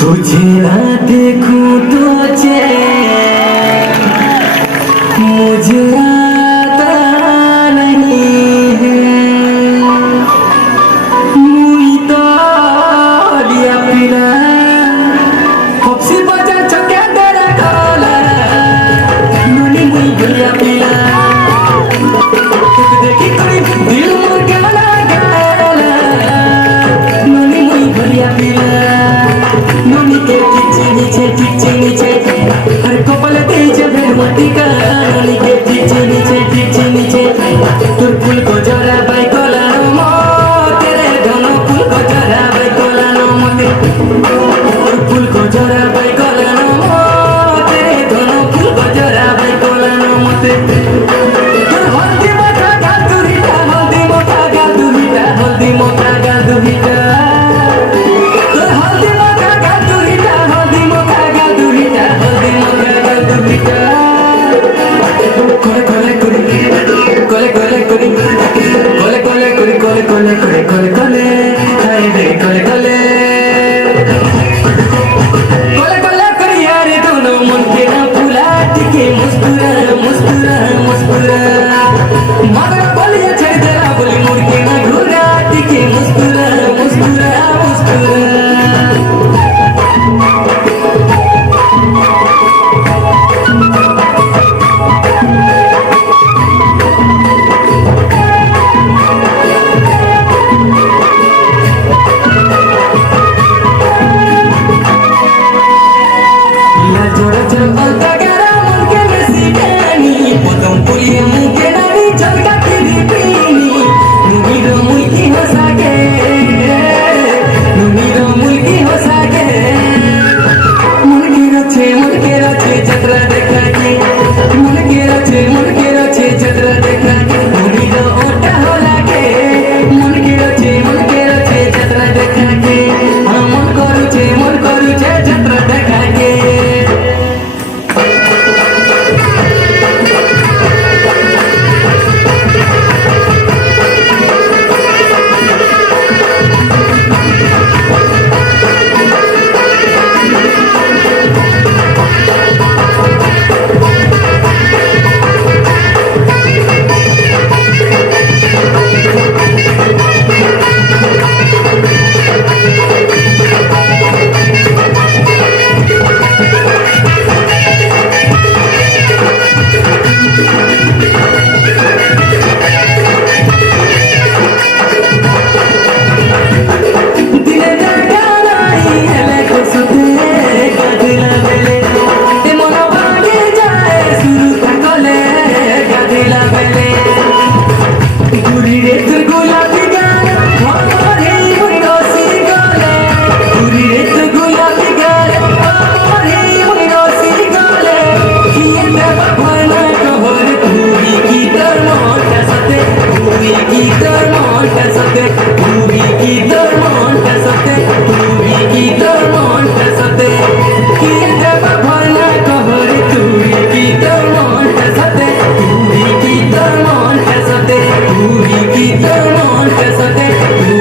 तुझे ना देखूं तो चैन मुझे आता नहीं है मुई तो लिया पीना पक्षी बजा चक्या तेरा काला मुनी मुई लिया पीना देखी कोई दिल मोर गाना गाला मुनी मुई लिया पीना मुनी के टीचे नीचे हर कपल तेज भेमती का मुनी के टीचे नीचे तुर फूल को जरा बाई कोला मो तेरे दोनों फूल को जरा बाई कोला मते तुर फूल को जरा बाई कोला मो तेरे दोनों फूल को जरा बाई कोला मते तुर हल्दी मोटा गाल दुहिता हल्दी मोटा गाल दुहिता हल्दी मोटा गाल दुहिता Cole তোর মনটা সাথে